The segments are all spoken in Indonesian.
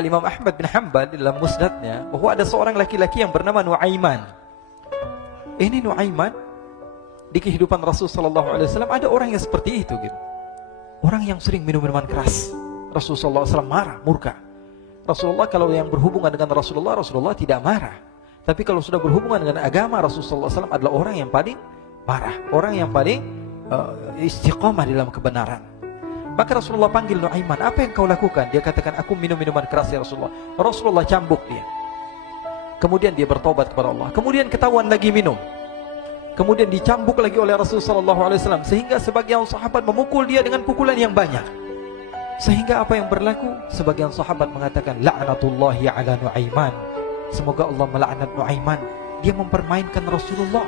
oleh Imam Ahmad bin Hanbal dalam musnadnya bahwa ada seorang laki-laki yang bernama Nuaiman. Ini Nuaiman di kehidupan Rasul sallallahu alaihi wasallam ada orang yang seperti itu gitu. Orang yang sering minum minuman keras. Rasul sallallahu alaihi wasallam marah, murka. Rasulullah kalau yang berhubungan dengan Rasulullah tidak marah. Tapi kalau sudah berhubungan dengan agama, Rasul sallallahu alaihi wasallam adalah orang yang paling marah, orang yang paling istiqamah dalam kebenaran. Maka Rasulullah panggil Nuaiman, apa yang kau lakukan? Dia katakan, aku minum minuman keras ya Rasulullah. Rasulullah cambuk dia. Kemudian dia bertobat kepada Allah. Kemudian ketahuan lagi minum. Kemudian dicambuk lagi oleh Rasulullah sallallahu alaihi wasallam, sehingga sebagian sahabat memukul dia dengan pukulan yang banyak. Sehingga apa yang berlaku? Sebagian sahabat mengatakan, la'natullahi ala Nuaiman. Semoga Allah melaknat Nuaiman. Dia mempermainkan Rasulullah.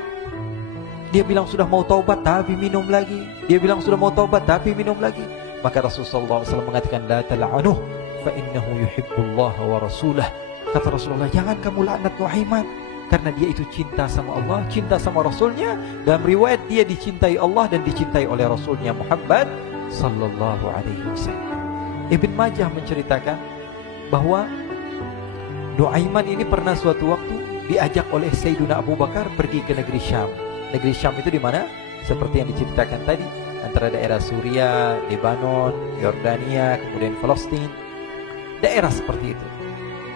Dia bilang sudah mau taubat tapi minum lagi. Dia bilang sudah mau taubat tapi minum lagi. Maka Rasulullah sallallahu alaihi wasallam mengatakan, la tal'anuh fa innahu yuhibbullaha wa rasulah. Kata Rasulullah, jangan kamu laknat Nuaiman, karena dia itu cinta sama Allah, cinta sama Rasulnya. Dalam riwayat dia dicintai Allah dan dicintai oleh Rasulnya Muhammad sallallahu alaihi wasallam. Ibn Majah menceritakan bahwa Nuaiman ini pernah suatu waktu diajak oleh Sayyidina Abu Bakar pergi ke negeri Syam. Negeri Syam itu di mana? Seperti yang diceritakan tadi, antara daerah Suriah, Lebanon, Yordania, kemudian Palestina. Daerah seperti itu.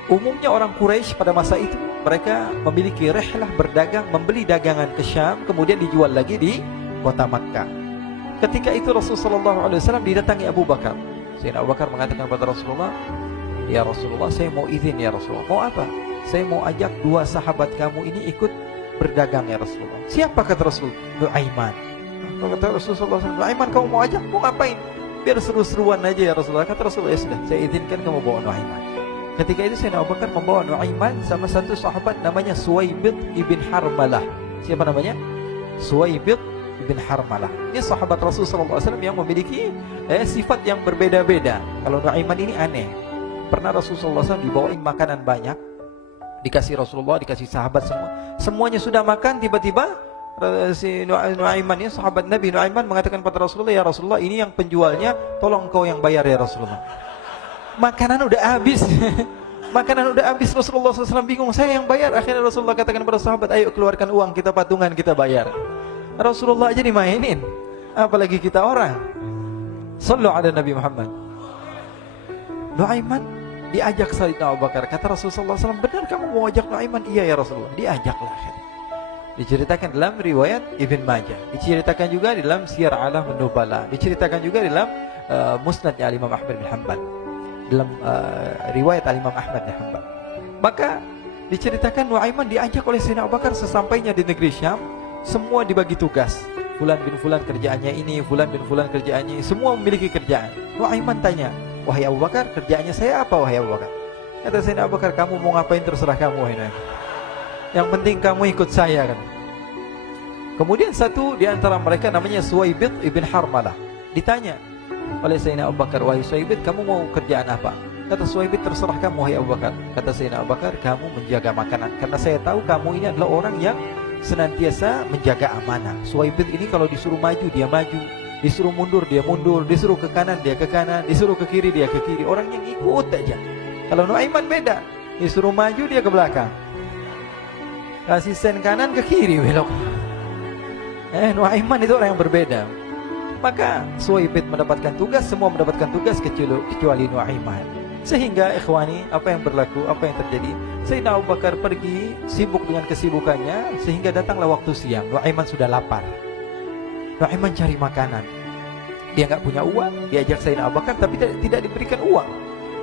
Umumnya orang Quraisy pada masa itu mereka memiliki rihlah berdagang, membeli dagangan ke Syam, kemudian dijual lagi di kota Makkah. Ketika itu Rasulullah SAW didatangi Abu Bakar. Sayyidina Abu Bakar mengatakan kepada Rasulullah, ya Rasulullah, saya mau izin ya Rasulullah. Mau apa? Saya mau ajak dua sahabat kamu ini ikut berdagang ya Rasulullah. Siapa kata Rasul? Nuaiman. Kata Rasulullah, Nuaiman kamu mau ajak? Mau ngapain? Biar seru-seruan aja ya Rasulullah. Kata Rasulullah, ya sudah, saya izinkan kamu bawa Nuaiman. Ketika itu Sayyidina Abu Bakar membawa Nuaiman sama satu sahabat namanya Suwaibid ibn Harmalah. Siapa namanya? Suwaibid ibn Harmalah. Ini sahabat Rasulullah SAW yang memiliki sifat yang berbeda-beda. Kalau Nuaiman ini aneh. Pernah Rasulullah SAW dibawain makanan banyak, dikasih Rasulullah, dikasih sahabat semua. Semuanya sudah makan, tiba-tiba si Nuaiman ini, sahabat Nabi Nuaiman mengatakan kepada Rasulullah, ya Rasulullah, ini yang penjualnya, tolong kau yang bayar ya Rasulullah. Makanan udah habis. Makanan udah habis. Rasulullah SAW bingung, saya yang bayar. Akhirnya Rasulullah katakan kepada sahabat, ayo keluarkan uang, kita patungan, kita bayar. Rasulullah aja dimainin, apalagi kita orang. Sallu ala Nabi Muhammad. Nuaiman diajak Sayyidina Abu Bakar. Kata Rasulullah SAW, benar kamu mau ajak Nuaiman? Iya ya Rasulullah. Diajaklah akhirnya. Diceritakan dalam riwayat Ibn Majah, diceritakan juga dalam Siyar A'lam Nubala, diceritakan juga dalam musnadnya Imam Ahmad bin Hanbal, dalam riwayat Imam Ahmad bin Hanbal. Maka diceritakan Nuaiman diajak oleh Sayyidina Abu Bakar. Sesampainya di negeri Syam, semua dibagi tugas. Fulan bin Fulan kerjaannya ini, Fulan bin Fulan kerjaannya ini, semua memiliki kerjaan. Nuaiman tanya, wahai Abu Bakar, kerjaannya saya apa wahai Abu Bakar? Kata Sayyidina Abu Bakar, kamu mau ngapain terserah kamu wahai Nuaiman. Yang penting kamu ikut saya kan. Kemudian satu di antara mereka namanya Suwaibid ibn Harmalah ditanya oleh Sayyidina Abu Bakar, wahai Suwaibid, kamu mau kerjaan apa? Kata Suwaibid, terserah kamu wahai Abu Bakar. Kata Sayyidina Abu Bakar, kamu menjaga makanan, karena saya tahu kamu ini adalah orang yang senantiasa menjaga amanah. Suwaibid ini kalau disuruh maju dia maju, disuruh mundur dia mundur, disuruh ke kanan dia ke kanan, disuruh ke kiri dia ke kiri. Orang yang ikut aja. Kalau Nuaiman beda, disuruh maju dia ke belakang, kasih sen kanan ke kiri belok. Nuaiman itu orang yang berbeda. Maka Suwaibid mendapatkan tugas, semua mendapatkan tugas kecuali Nuaiman. Sehingga ikhwani, apa yang berlaku, apa yang terjadi? Sayyidina Abu Bakar pergi sibuk dengan kesibukannya, sehingga datanglah waktu siang. Nuaiman sudah lapar. Nuaiman cari makanan. Dia nggak punya uang, diajak Sayyidina Abu Bakar tapi tidak diberikan uang.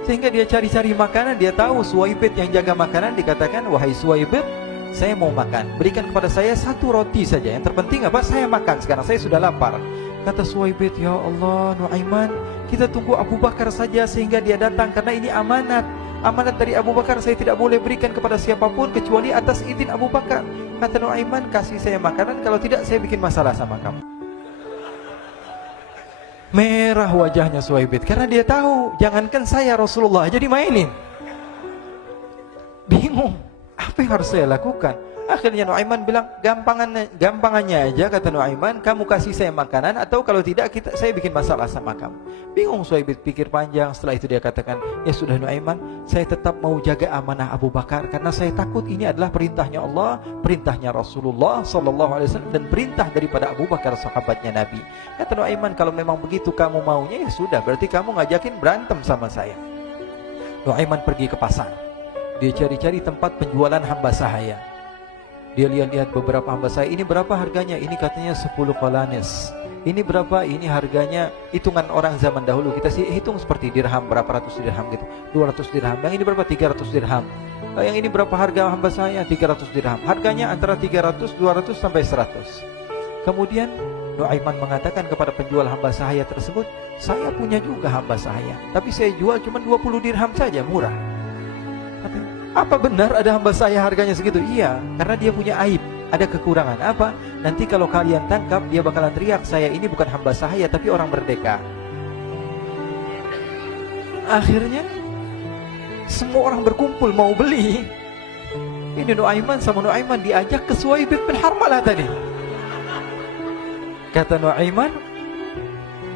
Sehingga dia cari-cari makanan. Dia tahu Suwaibid yang jaga makanan. Dikatakan, wahai Suwaibid, saya mau makan, berikan kepada saya satu roti saja. Yang terpenting apa? Saya makan sekarang, saya sudah lapar. Kata Suwaibid, ya Allah Nuaiman, kita tunggu Abu Bakar saja sehingga dia datang, karena ini amanat. Amanat dari Abu Bakar, saya tidak boleh berikan kepada siapapun kecuali atas izin Abu Bakar. Kata Nuaiman, kasih saya makanan, kalau tidak saya bikin masalah sama kamu. Merah wajahnya Suwaibid, karena dia tahu, jangankan saya, Rasulullah aja dimainin. Bingung, apa yang harus saya lakukan? Akhirnya Nuaiman bilang, gampangannya aja, kata Nuaiman, kamu kasih saya makanan, atau kalau tidak saya bikin masalah sama kamu. Bingung Suhaib pikir panjang. Setelah itu dia katakan, ya sudah Nuaiman, saya tetap mau jaga amanah Abu Bakar, karena saya takut ini adalah perintahnya Allah, perintahnya Rasulullah SAW, dan perintah daripada Abu Bakar, sahabatnya Nabi. Kata Nuaiman, kalau memang begitu kamu maunya, ya sudah, berarti kamu ngajakin berantem sama saya. Nuaiman pergi ke pasar. Dia cari-cari tempat penjualan hamba sahaya. Dia lihat-lihat beberapa hamba sahaya. Ini berapa harganya? Ini katanya 10 qalanis. Ini berapa? Ini harganya, hitungan orang zaman dahulu. Kita sih hitung seperti dirham, berapa ratus dirham gitu. 200 dirham. Yang ini berapa? 300 dirham. Yang ini berapa harga hamba sahaya? 300 dirham. Harganya antara 300, 200 sampai 100. Kemudian Nuaiman mengatakan kepada penjual hamba sahaya tersebut, saya punya juga hamba sahaya, tapi saya jual cuma 20 dirham saja, murah. Apa benar ada hamba saya harganya segitu? Iya, karena dia punya aib, ada kekurangan. Apa? Nanti kalau kalian tangkap, dia bakalan teriak, saya ini bukan hamba sahaya tapi orang merdeka. Akhirnya semua orang berkumpul mau beli. Ini Nuaiman sama Nuaiman diajak ke Suhaib bin Harmalah tadi. Kata Nuaiman,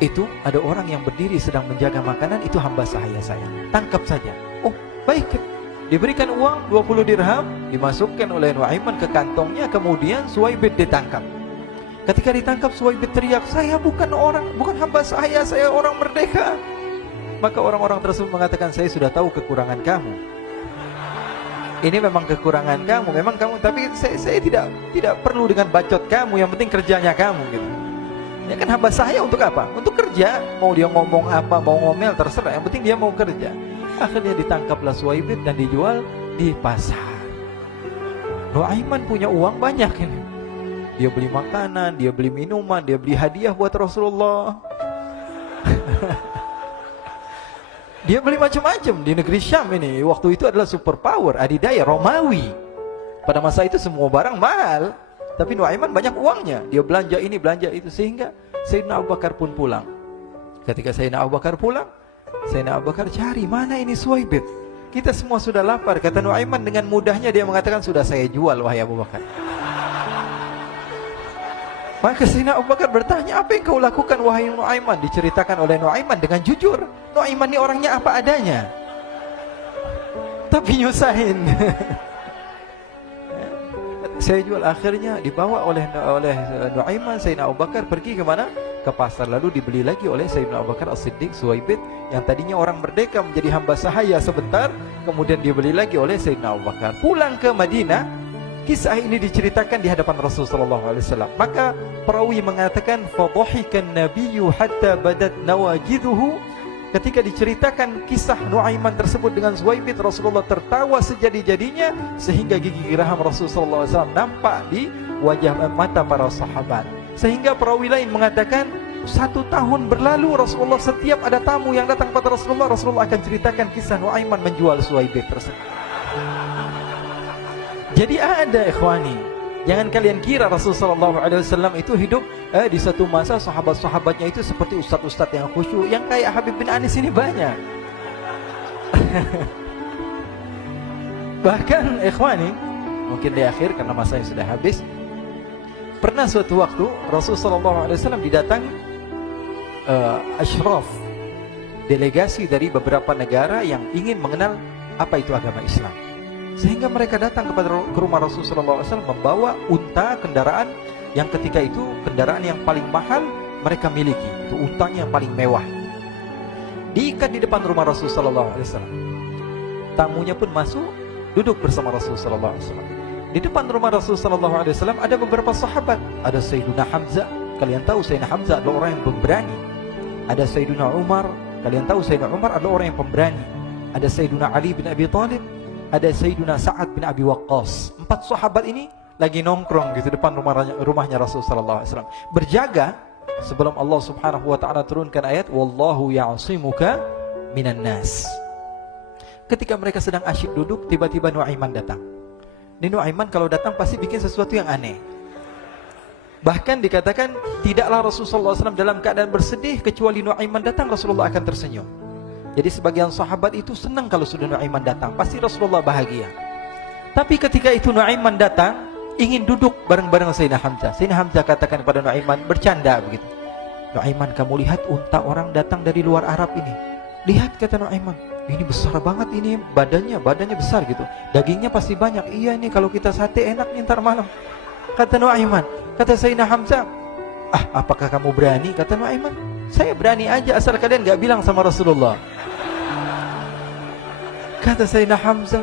itu ada orang yang berdiri sedang menjaga makanan, itu hamba sahaya saya, tangkap saja. Oh baik. Diberikan uang 20 dirham, dimasukkan oleh Nuaiman ke kantongnya, kemudian Suhaib ditangkap. Ketika ditangkap, Suhaib teriak, saya bukan hamba saya orang merdeka. Maka orang-orang tersebut mengatakan, saya sudah tahu kekurangan kamu. Ini memang kekurangan kamu, memang kamu, tapi saya tidak perlu dengan bacot kamu, yang penting kerjanya kamu gitu. Ya kan hamba saya untuk apa? Untuk kerja. Mau dia ngomong apa, mau ngomel terserah, yang penting dia mau kerja. Akhirnya ditangkaplah Suhaib dan dijual di pasar. Nuaiman punya uang banyak ini. Dia beli makanan, dia beli minuman, dia beli hadiah buat Rasulullah. Dia beli macam-macam di negeri Syam ini. Waktu itu adalah superpower, adidaya Romawi. Pada masa itu semua barang mahal, tapi Nuaiman banyak uangnya. Dia belanja ini, belanja itu, sehingga Sayyidina Abu Bakar pun pulang. Ketika Sayyidina Abu Bakar pulang, Sayyidina Abu Bakar cari, mana ini Suhaib? Kita semua sudah lapar. Kata Nuaiman dengan mudahnya dia mengatakan, sudah saya jual wahai Abu Bakar. Maka Sayyidina Abu Bakar bertanya, apa yang kau lakukan wahai Nuaiman? Diceritakan oleh Nuaiman dengan jujur. Nuaiman ini orangnya apa adanya, tapi nyusahin. Saya jual. Akhirnya dibawa oleh Nuaiman, Sayyidina Abu Bakar pergi ke mana? Ke pasar. Lalu dibeli lagi oleh Sayyidina Abu Bakar As-Siddiq, Suhaib yang tadinya orang merdeka menjadi hamba sahaya sebentar, kemudian dibeli lagi oleh Sayyidina Abu Bakar. Pulang ke Madinah, kisah ini diceritakan di hadapan Rasulullah SAW. Maka perawi mengatakan, fadhahikan nabiyyu hatta badat nawajiduhu. Ketika diceritakan kisah Nuaiman tersebut dengan Suhaib, Rasulullah tertawa sejadi-jadinya sehingga gigi geraham Rasulullah SAW nampak di wajah mata para sahabat. Sehingga perawi lain mengatakan, 1 tahun berlalu Rasulullah setiap ada tamu yang datang kepada Rasulullah akan ceritakan kisah Nuaiman menjual Suhaib tersebut. Jadi ada ikhwani, jangan kalian kira Rasulullah SAW itu hidup di satu masa sahabat-sahabatnya itu seperti ustadz-ustadz yang khusyuk, yang kayak Habib bin Anis ini banyak. Bahkan ikhwani, mungkin di akhir karena masanya sudah habis, pernah suatu waktu Rasulullah SAW didatangi asyraf, delegasi dari beberapa negara yang ingin mengenal apa itu agama Islam. Sehingga mereka datang ke rumah Rasulullah SAW membawa unta, kendaraan yang ketika itu kendaraan yang paling mahal mereka miliki. Itu untanya yang paling mewah. Diikat di depan rumah Rasulullah SAW. Tamunya pun masuk, duduk bersama Rasulullah SAW. Di depan rumah Rasulullah SAW ada beberapa sahabat. Ada Sayyiduna Hamzah. Kalian tahu Sayyidina Hamzah adalah orang yang pemberani. Ada Sayyiduna Umar. Kalian tahu Sayyidina Umar adalah orang yang pemberani. Ada Sayyiduna Ali bin Abi Thalib. Ada Sayyiduna Sa'ad bin Abi Waqqas. 4 sahabat ini lagi nongkrong gitu depan rumahnya Rasulullah SAW, berjaga sebelum Allah Subhanahu wa taala turunkan ayat wallahu ya'simuka minan nas. Ketika mereka sedang asyik duduk, tiba-tiba Nuaiman datang. Ini Nuaiman kalau datang pasti bikin sesuatu yang aneh. Bahkan dikatakan tidaklah Rasulullah SAW dalam keadaan bersedih, kecuali Nuaiman datang Rasulullah akan tersenyum. Jadi sebagian sahabat itu senang kalau sudah Nuaiman datang, pasti Rasulullah bahagia. Tapi ketika itu Nuaiman datang, ingin duduk bareng-bareng Sayyidina Hamzah. Sayyidina Hamzah katakan kepada Nuaiman, bercanda begitu. Nuaiman, kamu lihat unta orang datang dari luar Arab ini. Lihat, kata Nuaiman, ini besar banget, ini badannya besar gitu. Dagingnya pasti banyak. Iya, ini kalau kita sate enak nih ntar malam. Kata Nuaiman. Kata Sayyidina Hamzah, apakah kamu berani? Kata Nuaiman, saya berani aja asal kalian gak bilang sama Rasulullah. Kata Sayyidina Hamzah,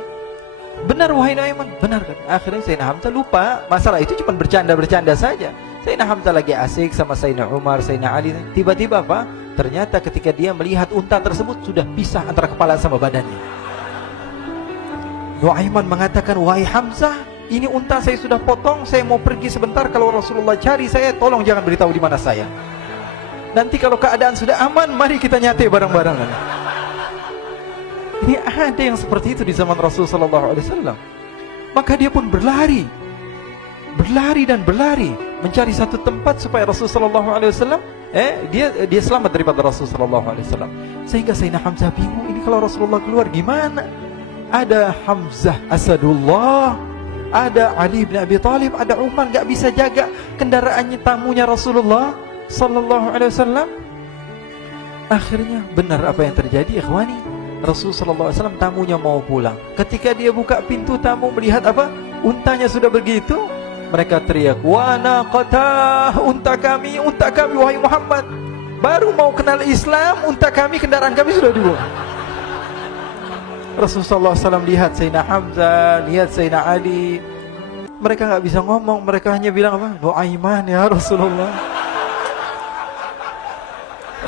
benar wahai Nuaiman, benar kan? Akhirnya Sayyidina Hamzah lupa masalah itu, cuma bercanda-bercanda saja. Sayyidina Hamzah lagi asik sama Sayyidina Umar, Sayyidina Ali. Tiba-tiba apa? Ternyata ketika dia melihat unta tersebut sudah pisah antara kepala sama badannya. Nuaiman mengatakan, wahai Hamzah, ini unta saya sudah potong, saya mau pergi sebentar. Kalau Rasulullah cari saya, tolong jangan beritahu di mana saya. Nanti kalau keadaan sudah aman, mari kita nyate bareng-bareng. Ini ada yang seperti itu di zaman Rasulullah SAW. Maka dia pun berlari dan berlari mencari satu tempat supaya Rasulullah SAW dia selamat daripada Rasulullah SAW. Sehingga Sayyidina Hamzah bingung, ini kalau Rasulullah keluar gimana? Ada Hamzah Asadullah, ada Ali bin Abi Thalib, ada Umar, gak bisa jaga kendaraannya, tamunya Rasulullah Sallallahu Alaihi Wasallam. Akhirnya benar apa yang terjadi, ikhwani. Rasulullah Sallallahu Alaihi Wasallam tamunya mau pulang. Ketika dia buka pintu tamu, melihat apa? Untanya sudah begitu. Mereka teriak, wa naqatah, unta kami wahai Muhammad. Baru mau kenal Islam, unta kami, kendaraan kami sudah dibuang. Rasulullah SAW lihat Sayyidina Hamzah, lihat Sayyidina Ali. Mereka gak bisa ngomong, mereka hanya bilang apa? Nuaiman ya Rasulullah.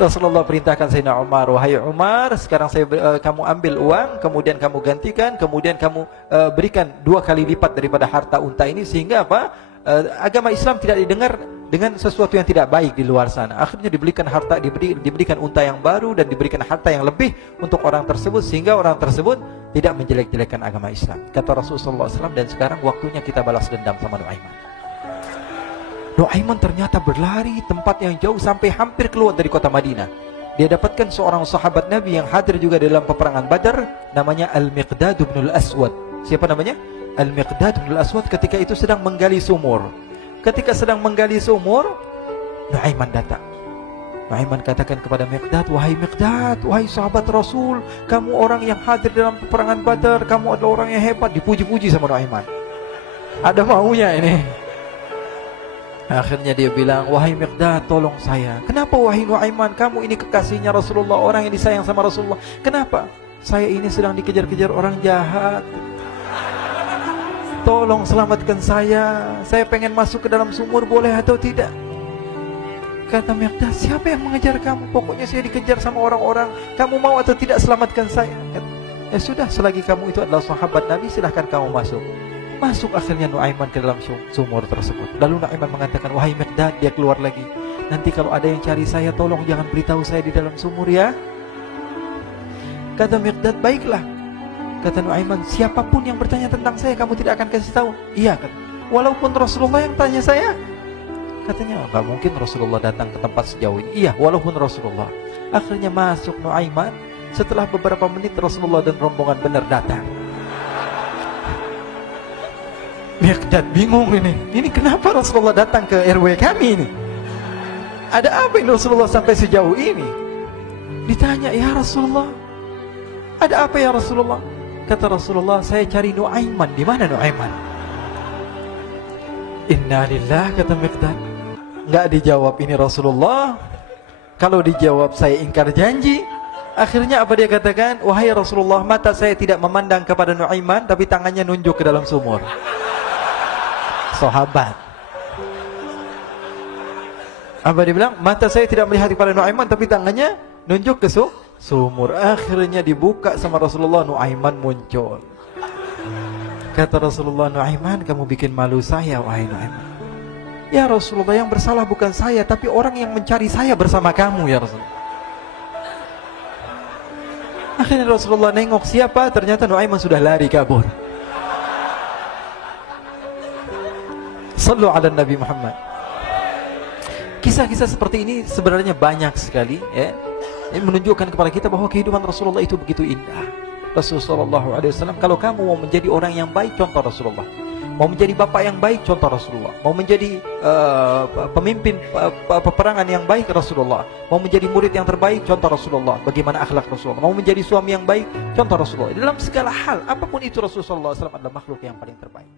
Rasulullah perintahkan Sayyidina Umar, wahai Umar, sekarang kamu ambil uang, kemudian kamu gantikan, kemudian kamu berikan 2 kali lipat daripada harta unta ini, sehingga apa? Agama Islam tidak didengar dengan sesuatu yang tidak baik di luar sana. Akhirnya diberikan harta, diberikan unta yang baru dan diberikan harta yang lebih untuk orang tersebut, sehingga orang tersebut tidak menjelek-jelekan agama Islam. Kata Rasulullah SAW, dan sekarang waktunya kita balas dendam sama Nuaiman. Nuaiman ternyata berlari tempat yang jauh sampai hampir keluar dari kota Madinah. Dia dapatkan seorang sahabat Nabi yang hadir juga dalam peperangan Badar, namanya Al-Miqdad bin Al-Aswad. Siapa namanya? Al-Miqdad bin Al-Aswad ketika itu sedang menggali sumur. Ketika sedang menggali sumur, Nuaiman datang. Nuaiman katakan kepada Miqdad, wahai Miqdad, wahai sahabat Rasul, kamu orang yang hadir dalam peperangan Badar, kamu adalah orang yang hebat. Dipuji-puji sama Nuaiman. Ada maunya ini. Akhirnya dia bilang, wahai Miqdad, tolong saya. Kenapa wahai Nuaiman, kamu ini kekasihnya Rasulullah, orang yang disayang sama Rasulullah. Kenapa? Saya ini sedang dikejar-kejar orang jahat. Tolong selamatkan saya. Saya pengen masuk ke dalam sumur, boleh atau tidak? Kata Miqdad, siapa yang mengejar kamu? Pokoknya saya dikejar sama orang-orang. Kamu mau atau tidak selamatkan saya? Ya sudah, selagi kamu itu adalah sahabat Nabi, silahkan kamu masuk. Masuk akhirnya Nuaiman ke dalam sumur tersebut. Lalu Nuaiman mengatakan, wahai Miqdad, dia keluar lagi. Nanti kalau ada yang cari saya, tolong jangan beritahu saya di dalam sumur ya. Kata Miqdad, baiklah. Kata Nuaiman, siapapun yang bertanya tentang saya, kamu tidak akan kasih tahu. Iya, kata. Walaupun Rasulullah yang tanya saya. Katanya, enggak mungkin Rasulullah datang ke tempat sejauh ini. Iya, walaupun Rasulullah. Akhirnya masuk Nuaiman. Setelah beberapa menit Rasulullah dan rombongan benar datang. Miqdad bingung ini. Ini kenapa Rasulullah datang ke RW kami ini? Ada apa ini Rasulullah sampai sejauh ini? Ditanya, ya Rasulullah, ada apa ya Rasulullah? Kata Rasulullah, saya cari Nuaiman. Di mana Nuaiman? Innalillah, kata Miqdad. Enggak dijawab ini Rasulullah. Kalau dijawab saya ingkar janji. Akhirnya apa dia katakan? Wahai Rasulullah, mata saya tidak memandang kepada Nuaiman, tapi tangannya nunjuk ke dalam sumur. Sahabat. Apa dia bilang? Mata saya tidak melihat kepada Nuaiman, tapi tangannya nunjuk ke sumur. Akhirnya dibuka sama Rasulullah, Nuaiman muncul. Kata Rasulullah, Nuaiman, kamu bikin malu saya, wahai Nuaiman. Ya Rasulullah, yang bersalah bukan saya, tapi orang yang mencari saya bersama kamu ya Rasulullah. Akhirnya Rasulullah nengok siapa, ternyata Nuaiman sudah lari kabur. Sallu ala Nabi Muhammad. Kisah-kisah seperti ini sebenarnya banyak sekali ya. Ini menunjukkan kepada kita bahwa kehidupan Rasulullah itu begitu indah. Rasulullah SAW, kalau kamu mau menjadi orang yang baik, contoh Rasulullah. Mau menjadi bapak yang baik, contoh Rasulullah. Mau menjadi pemimpin peperangan yang baik, Rasulullah. Mau menjadi murid yang terbaik, contoh Rasulullah. Bagaimana akhlak Rasulullah. Mau menjadi suami yang baik, contoh Rasulullah. Dalam segala hal, apapun itu Rasulullah SAW adalah makhluk yang paling terbaik.